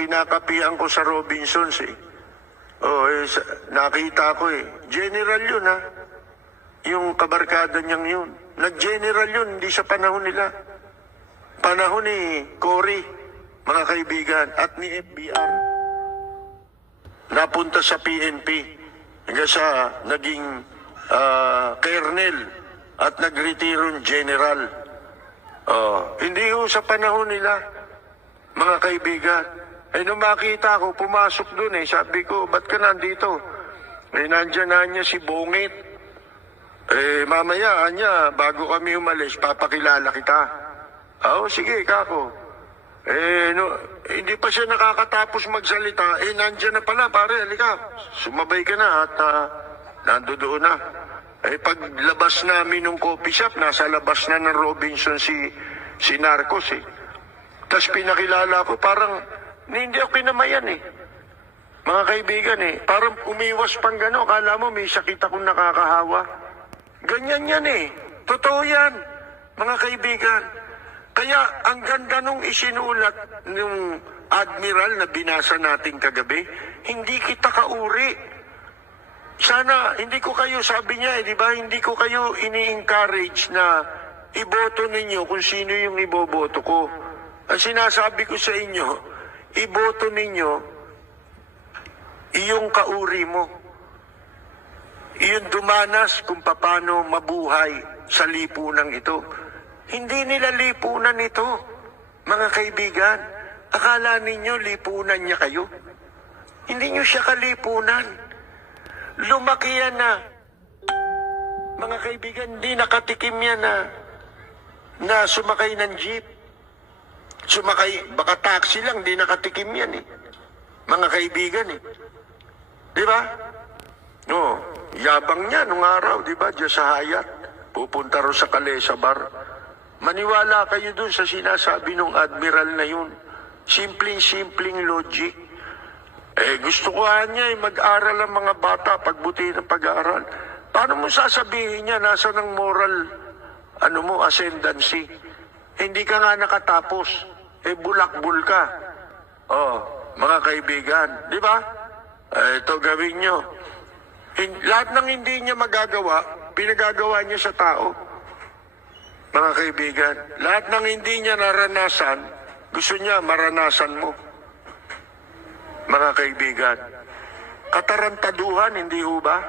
kinakapihan ko sa Robinsons eh. Oh, nakita ko eh. General yun ha. Yung kabarkada niyang yun. Nag-general yun, hindi sa panahon nila. Panahon ni Cory, mga kaibigan, at ni FBR. Napunta sa PNP. Hanggang sa naging colonel at nagretirong general. Oh, hindi ho sa panahon nila, mga kaibigan. Eh, nung makita ko, pumasok dun eh. Sabi ko, ba't ka nandito? Eh, nandyan na niya si Bongit. Eh, mamaya, bago kami umalis, papakilala kita. Oo, sige, kako. Eh, hindi pa siya nakakatapos magsalita. Eh, nandyan na pala, pare, halika. Sumabay ka na at nandoon na. Eh, paglabas namin ng coffee shop, nasa labas na ng Robinson si Narcos eh. Tapos pinakilala ko, parang hindi ako pinamayan eh. Mga kaibigan eh, parang umiwas pang gano'n. Akala mo may sakit akong nakakahawa. Ganyan yan eh. Totoo yan, mga kaibigan. Kaya ang ganda nung isinulat nung admiral na binasa natin kagabi, hindi kita kauri. Sana, hindi ko kayo, sabi niya, di ba, hindi ko kayo ini-encourage na iboto ninyo kung sino yung iboboto ko. Ang sinasabi ko sa inyo, iboto ninyo iyong kauri mo. Iyong dumanas kung paano mabuhay sa lipunan ito. Hindi nila lipunan ito, mga kaibigan. Akala ninyo lipunan niya kayo. Hindi niyo siya kalipunan. Lumaki yan na, mga kaibigan, hindi nakatikim yan na sumakay ng jeep. Sumakay, baka taxi lang, hindi nakatikim yan eh. Mga kaibigan eh. Di ba? No, yabang niya nung araw, di ba? Diyan sa Hayat, pupunta ro sa Calesa Bar. Maniwala kayo dun sa sinasabi ng admiral na yun. Simpleng logic. Eh, gusto ko niya mag-aral ang mga bata, pagbuti ng pag-aaral. Paano mo sasabihin niya, nasa ng moral, ascendancy? Hindi ka nga nakatapos. Eh, bulakbul ka. Oh, mga kaibigan, di ba? Ito gawin nyo. Lahat ng hindi niya magagawa, pinagagawa niya sa tao. Mga kaibigan, lahat ng hindi niya naranasan, gusto niya maranasan mo. Mga kaibigan, katarantaduhan, hindi ho ba?